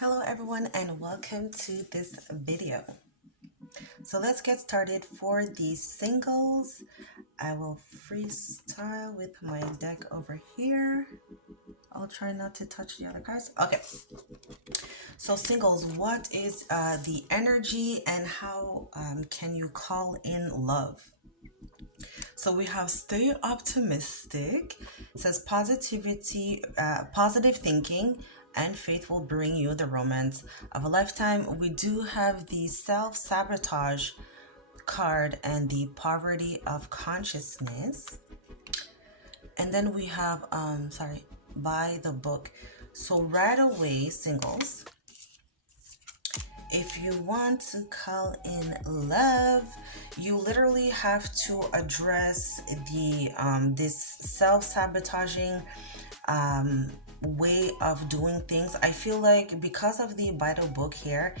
Hello everyone and welcome to this video. So let's get started. For the singles, I will freestyle with my deck over here. I'll try not to touch the other cards. Okay, so singles, what is the energy and how can you call in love? So we have stay optimistic. It says positivity, positive thinking, and faith will bring you the romance of a lifetime. We do have the self-sabotage card and the poverty of consciousness. And then we have, by the book. So right away, singles, if you want to call in love, you literally have to address the this self-sabotaging way of doing things. I feel like because of the Bible book here,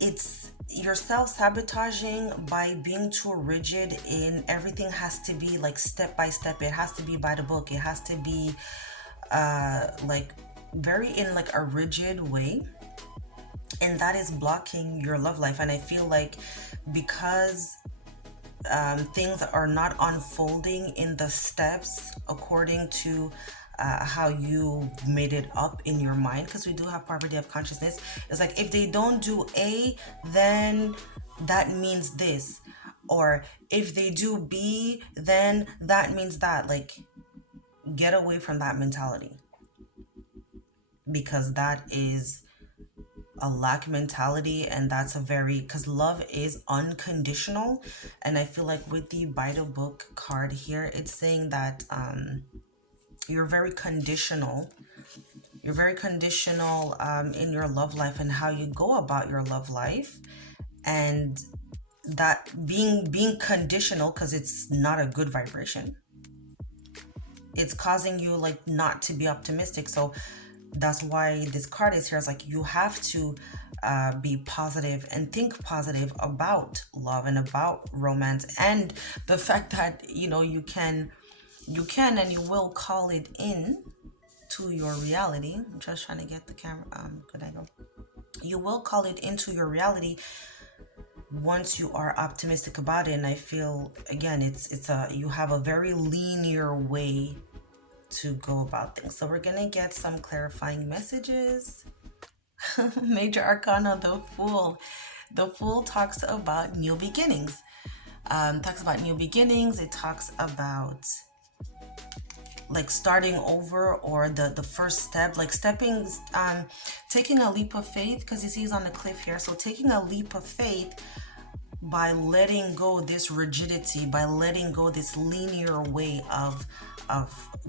it's you're self-sabotaging by being too rigid in everything. Has to be like step by step. It has to be by the book. It has to be like very in like a rigid way, and that is blocking your love life. And I feel like because things are not unfolding in the steps according to how you made it up in your mind, because we do have poverty of consciousness. It's like if they don't do A, then that means this, or if they do B, then that means that. Like, get away from that mentality, because that is a lack mentality, and that's a very, because love is unconditional. And I feel like with the Bible book card here, it's saying that you're very conditional. You're very conditional in your love life and how you go about your love life, and that being conditional, because it's not a good vibration. It's causing you like not to be optimistic. So that's why this card is here. It's like you have to be positive and think positive about love and about romance, and the fact that you can and you will call it in to your reality. I'm just trying to get the camera. Could I go? You will call it into your reality once you are optimistic about it. And I feel again, it's a you have a very linear way to go about things. So we're gonna get some clarifying messages. Major Arcana, the Fool. The Fool talks about new beginnings. Talks about new beginnings. It talks about like starting over, or the first step, like stepping, taking a leap of faith, because you see he's on the cliff here. So taking a leap of faith by letting go this rigidity, by letting go this linear way of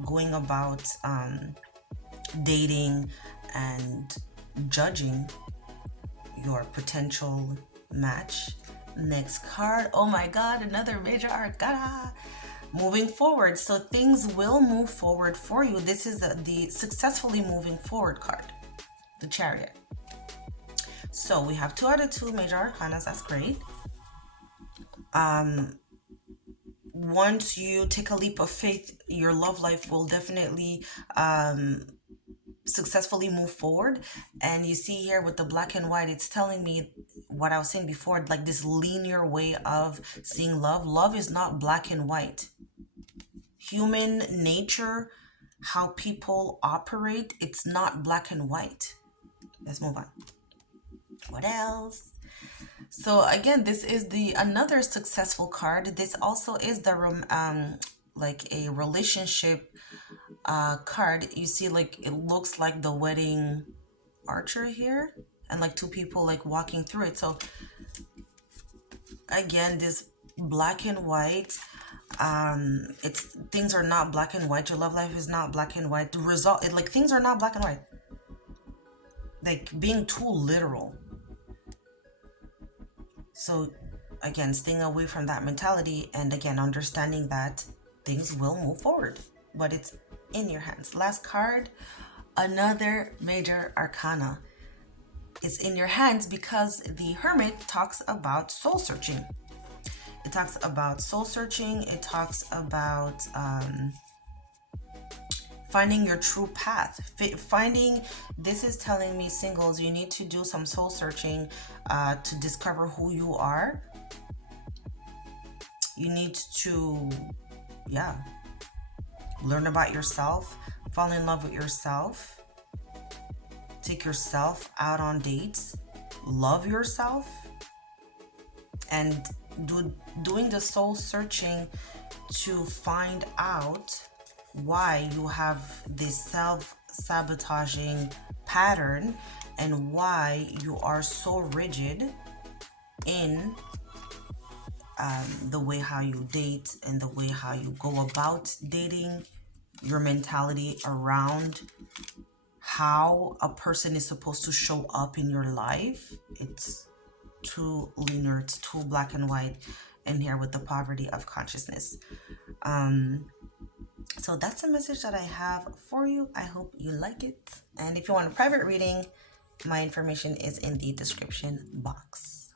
going about dating and judging your potential match. Next card. Oh my god, another major arcana. Moving forward. So things will move forward for you. This is the successfully moving forward card, the Chariot. So we have 2 out of 2 major arcanas. That's great. Once you take a leap of faith, your love life will definitely successfully move forward. And you see here with the black and white, it's telling me what I was saying before, like this linear way of seeing love. Love is not black and white. Human nature, how people operate, it's not black and white. Let's move on. What else? So again, this is another successful card. This also is the like a relationship card. You see, like it looks like the wedding archer here, and like 2 people like walking through it. So again, this black and white, it's things are not black and white. Your love life is not black and white. The result, like things are not black and white. Like being too literal. So again, staying away from that mentality, and again, understanding that things will move forward, but it's in your hands. Last card, another major arcana. It's in your hands because the Hermit talks about soul searching. It talks about soul searching. It talks about finding your true path, finding, this is telling me, singles, you need to do some soul searching to discover who you are. You need to, yeah, learn about yourself, fall in love with yourself, take yourself out on dates, love yourself, and doing the soul searching to find out why you have this self-sabotaging pattern and why you are so rigid in the way how you date and the way how you go about dating, your mentality around how a person is supposed to show up in your life. It's too linear, it's too black and white in here with the poverty of consciousness. So that's a message that I have for you. I hope you like it. And if you want a private reading, my information is in the description box.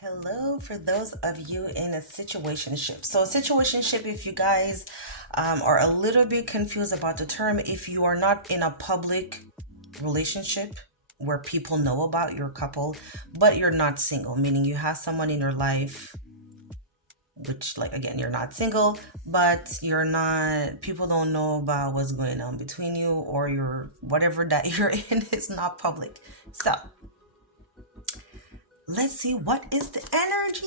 Hello, for those of you in a situationship. So, situationship, if you guys are a little bit confused about the term, if you are not in a public relationship where people know about your couple, but you're not single, meaning you have someone in your life, which, like, again, you're not single, but you're not, people don't know about what's going on between you, or your whatever that you're in is not public. So let's see what is the energy.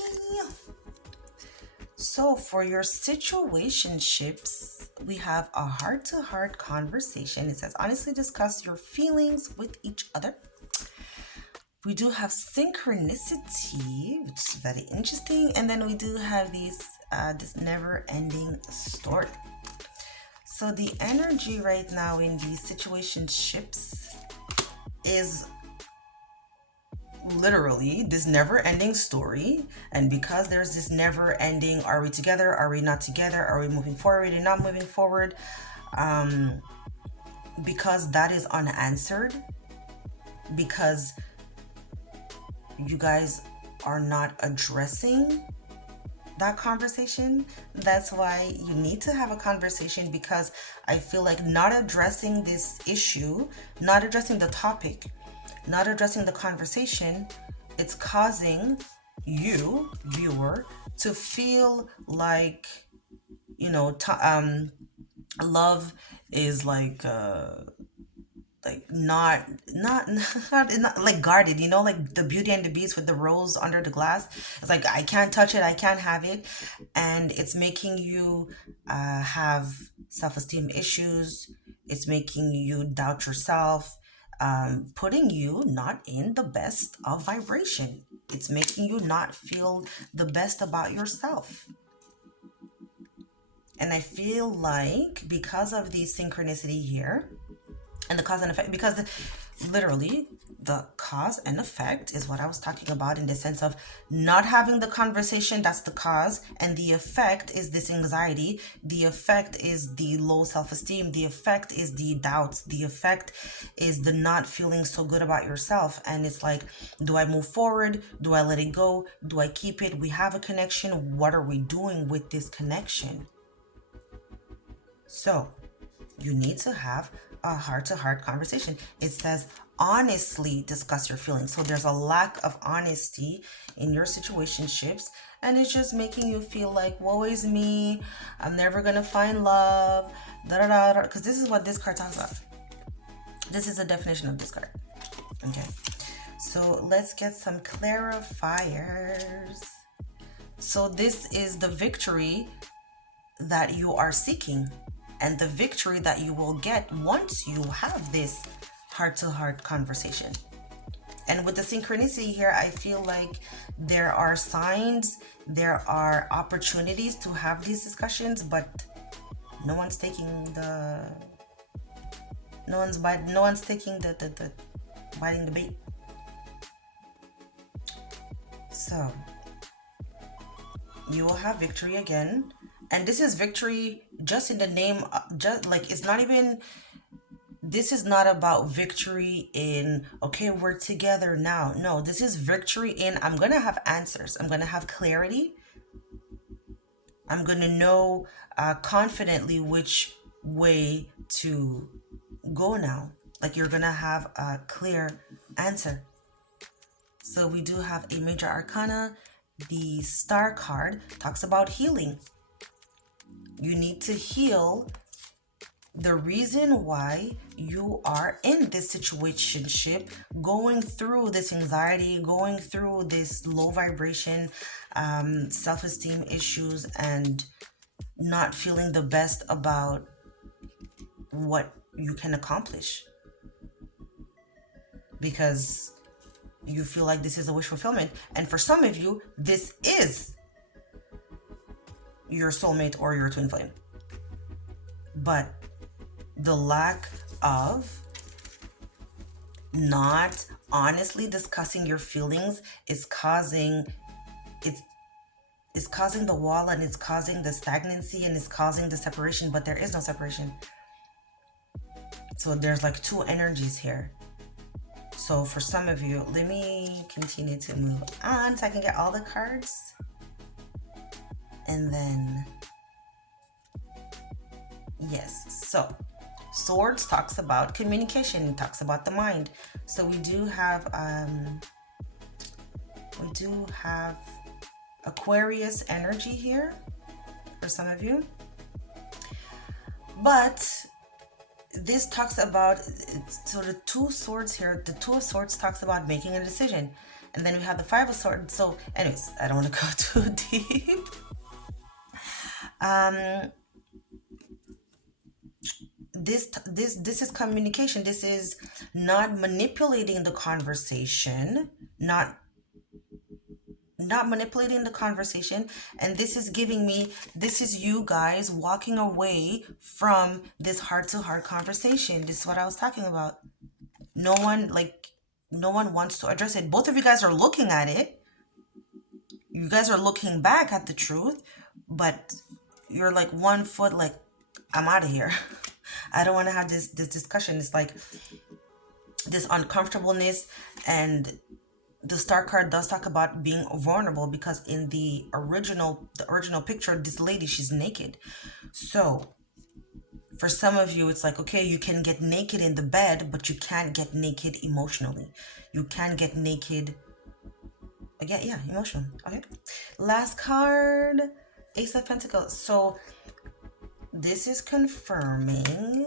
So for your situationships, we have a heart-to-heart conversation. It says, honestly discuss your feelings with each other. We do have synchronicity, which is very interesting. And then we do have this never-ending story. So the energy right now in these situationships is literally this never-ending story. And because there's this never-ending, are we together, are we not together, are we moving forward and not moving forward, because that is unanswered, because you guys are not addressing that conversation. That's why you need to have a conversation, because I feel like not addressing this issue, not addressing the topic, not addressing the conversation, it's causing you, viewer, to feel like, you know, love is like not like guarded, you know, like the Beauty and the Beast with the rose under the glass. It's like, I can't touch it, I can't have it. And it's making you have self-esteem issues. It's making you doubt yourself, putting you not in the best of vibration. It's making you not feel the best about yourself. And I feel like because of the synchronicity here, and the cause and effect, because literally the cause and effect is what I was talking about, in the sense of not having the conversation, that's the cause, and the effect is this anxiety, the effect is the low self-esteem, the effect is the doubts, the effect is the not feeling so good about yourself. And it's like, do I move forward, do I let it go, do I keep it? We have a connection, what are we doing with this connection? So you need to have a heart-to-heart conversation. It says honestly discuss your feelings. So there's a lack of honesty in your situationships, and it's just making you feel like, woe is me, I'm never gonna find love, da da da da. Because this is what this card talks about. This is the definition of this card. Okay, so let's get some clarifiers. So this is the victory that you are seeking, and the victory that you will get once you have this heart-to-heart conversation. And with the synchronicity here, I feel like there are signs, there are opportunities to have these discussions, but no one's taking the biting the bait. So you will have victory again. And this is victory just in the name, just like, it's not even, this is not about victory in, okay, we're together now. No, this is victory in, I'm going to have answers. I'm going to have clarity. I'm going to know confidently which way to go now. Like you're gonna have a clear answer. So we do have a major arcana. The star card talks about healing. You need to heal the reason why you are in this situationship, going through this anxiety, going through this low vibration, self-esteem issues, and not feeling the best about what you can accomplish, because you feel like this is a wish fulfillment. And for some of you, this is your soulmate or your twin flame. But the lack of not honestly discussing your feelings is causing it's causing the wall, and it's causing the stagnancy, and it's causing the separation, but there is no separation. So there's like two energies here. So for some of you, let me continue to move on so I can get all the cards. And then, yes, so Swords talks about communication, it talks about the mind. So we do have Aquarius energy here for some of you. But this talks about, so the Two Swords here, the Two of Swords talks about making a decision. And then we have the Five of Swords. So anyways, I don't want to go too deep. This is communication. This is not manipulating the conversation, not manipulating the conversation. And this is giving me, this is you guys walking away from this heart-to-heart conversation. This is what I was talking about. No one wants to address it. Both of you guys are looking at it. You guys are looking back at the truth, but you're like 1 foot, like, I'm out of here. I don't want to have this discussion. It's like this uncomfortableness. And the star card does talk about being vulnerable, because in the original picture, this lady, she's naked. So for some of you, it's like, okay, you can get naked in the bed, but you can't get naked emotionally. You can't get naked again, yeah, emotional. Okay, last card, Ace of Pentacles. So this is confirming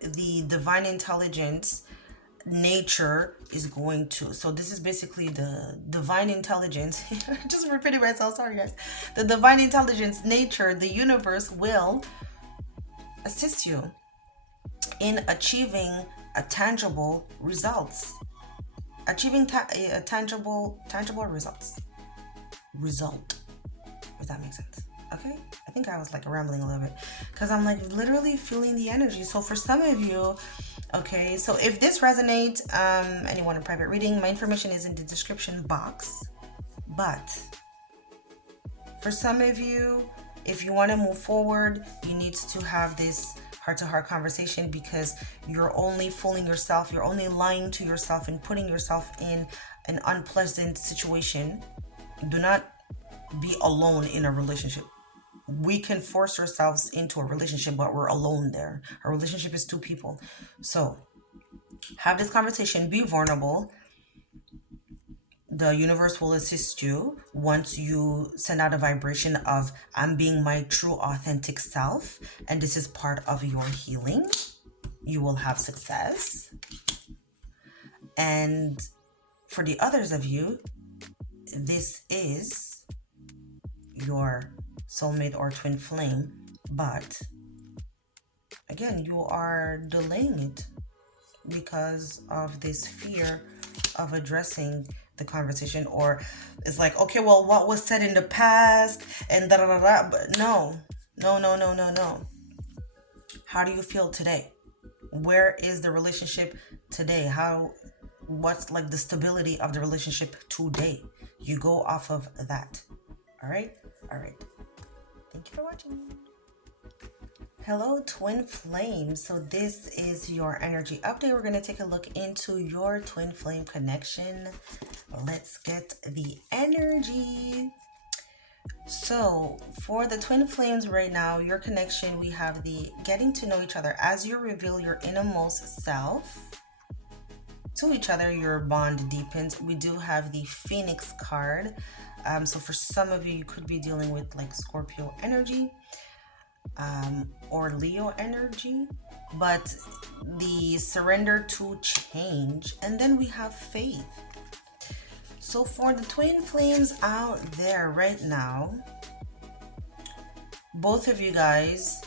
the divine intelligence nature is going to, so this is basically the divine intelligence. Just repeating myself, sorry guys. The divine intelligence nature, the universe will assist you in achieving a tangible results, achieving tangible results, if that makes sense. Okay, I think I was like rambling a little bit, because I'm like literally feeling the energy. So for some of you, okay, so if this resonates, and you want a private reading, my information is in the description box. But for some of you, if you want to move forward, you need to have this heart-to-heart conversation, because you're only fooling yourself, you're only lying to yourself and putting yourself in an unpleasant situation. Do not be alone in a relationship. We can force ourselves into a relationship, but we're alone there. A relationship is two people. So have this conversation, be vulnerable. The universe will assist you once you send out a vibration of, I'm being my true authentic self, and this is part of your healing. You will have success. And for the others of you, this is your soulmate or twin flame, but again, you are delaying it because of this fear of addressing the conversation. Or it's like, okay, well, what was said in the past and da da da da. But no. How do you feel today? Where is the relationship today? What's like the stability of the relationship today? You go off of that. All right. Thank you for watching. Hello, twin flame. So this is your energy update. We're going to take a look into your twin flame connection. Let's get the energy. So, for the twin flames right now, your connection, we have the getting to know each other. As you reveal your innermost self to each other, your bond deepens. We do have the Phoenix card. So, for some of you, you could be dealing with like Scorpio energy or Leo energy, but the surrender to change. And then we have faith. So, for the twin flames out there right now, both of you guys,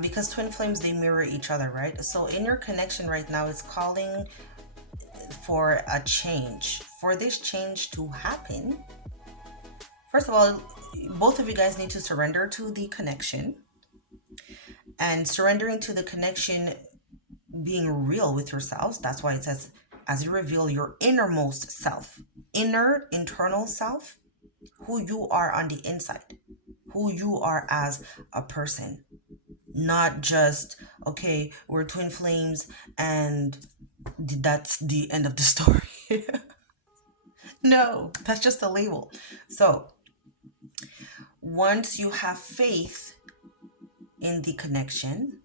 because twin flames, they mirror each other, right? So in your connection right now, it's calling for a change. For this change to happen, first of all, both of you guys need to surrender to the connection, and surrendering to the connection, being real with yourselves. That's why it says, as you reveal your innermost self, internal self, who you are on the inside, who you are as a person, not just, okay, we're twin flames and that's the end of the story. No, that's just a label. So once you have faith in the connection,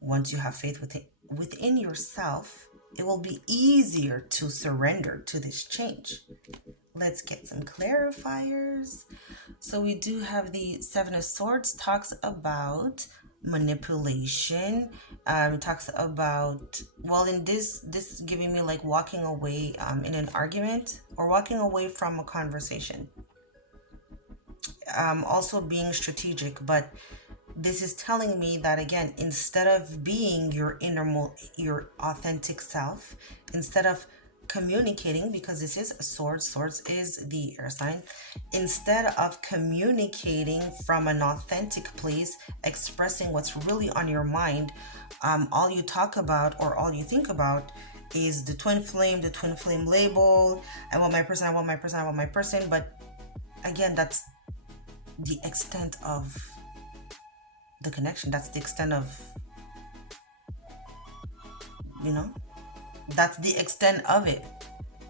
once you have faith within yourself, it will be easier to surrender to this change. Let's get some clarifiers. So we do have the Seven of Swords, talks about manipulation. Talks about, well, in this is giving me like walking away in an argument or walking away from a conversation. Also being strategic, but this is telling me that again, instead of being your authentic self, instead of communicating, because this is swords is the air sign, instead of communicating from an authentic place, expressing what's really on your mind, all you talk about or all you think about is the twin flame label. I want my person, I want my person, I want my person. But again, that's the extent of the connection. That's the extent of, you know, that's the extent of it.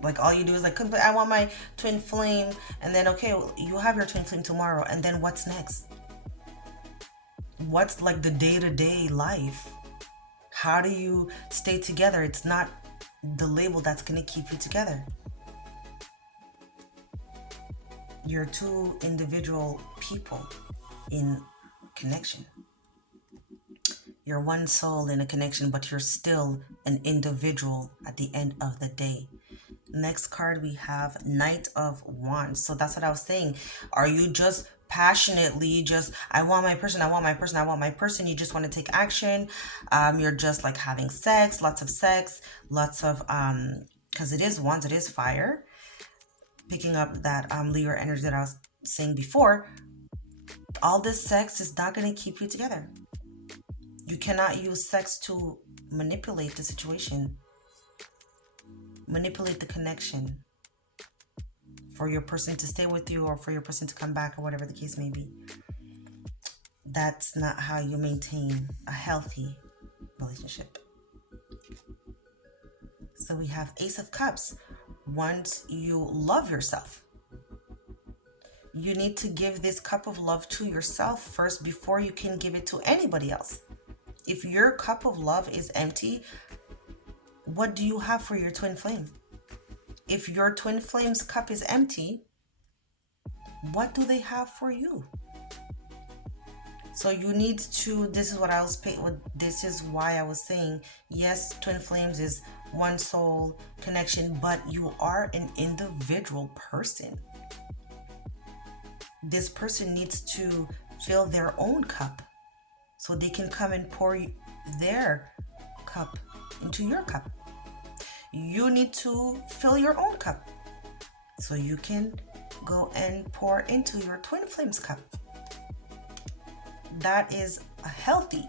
Like all you do is like, I want my twin flame, and then okay, you have your twin flame tomorrow, and then what's next? What's like the day-to-day life? How do you stay together? It's not the label that's gonna keep you together. You're two individual people in connection. You're one soul in a connection, but you're still an individual at the end of the day. Next card, we have Knight of Wands. So that's what I was saying. Are you just passionately just, I want my person, I want my person, I want my person? You just want to take action. You're just like having sex, lots of sex, lots of, because it is wands, it is fire. Picking up that Leo energy that I was saying before. All this sex is not going to keep you together. You cannot use sex to manipulate the situation, manipulate the connection for your person to stay with you or for your person to come back or whatever the case may be. That's not how you maintain a healthy relationship. So we have Ace of Cups. Once you love yourself, you need to give this cup of love to yourself first before you can give it to anybody else. If your cup of love is empty, what do you have for your twin flame? If your twin flame's cup is empty, what do they have for you? So you need to, this is what I was this is why I was saying, yes, twin flames is one soul connection, but you are an individual person. This person needs to fill their own cup so they can come and pour their cup into your cup. You need to fill your own cup so you can go and pour into your twin flames cup. That is a healthy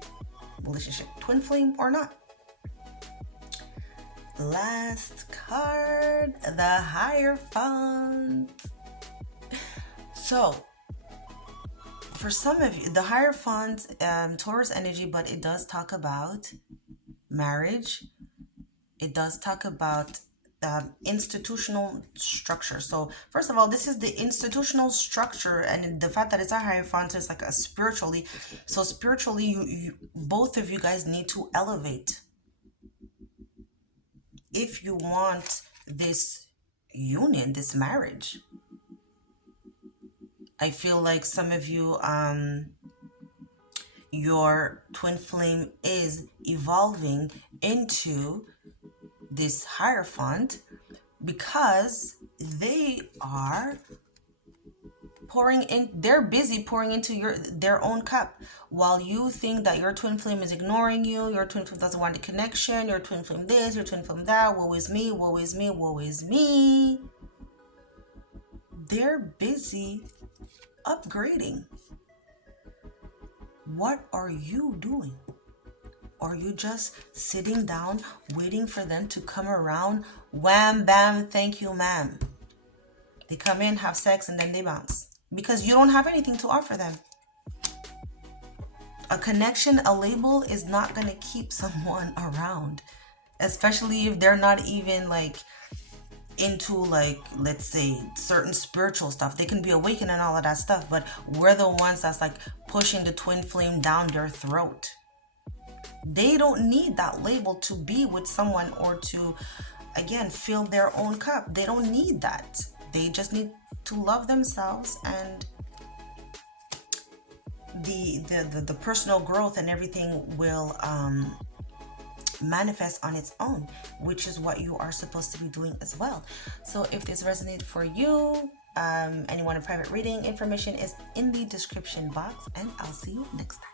relationship, twin flame or not. Last card, the Hierophant. So for some of you, the Hierophant, Taurus energy, but it does talk about marriage. It does talk about institutional structure. So first of all, this is the institutional structure, and the fact that it's a hierophant is like a spiritually. So spiritually, both of you guys need to elevate if you want this union, this marriage. I feel like some of you, your twin flame is evolving into this hierophant because they are pouring in, they're busy pouring into their own cup, while you think that your twin flame is ignoring you, your twin flame doesn't want the connection, your twin flame this, your twin flame that, woe is me, woe is me, woe is me. They're busy upgrading. What are you doing? Are you just sitting down waiting for them to come around? Wham, bam, thank you, ma'am. They come in, have sex, and then they bounce because you don't have anything to offer them. A connection, a label is not going to keep someone around, especially if they're not even like into, like, let's say certain spiritual stuff. They can be awakened and all of that stuff, but we're the ones that's like pushing the twin flame down their throat. They don't need that label to be with someone or to, again, fill their own cup. They don't need that. They just need to love themselves, and the personal growth and everything will manifest on its own, which is what you are supposed to be doing as well. So if this resonated for you, and you want a private reading, information is in the description box, and I'll see you next time.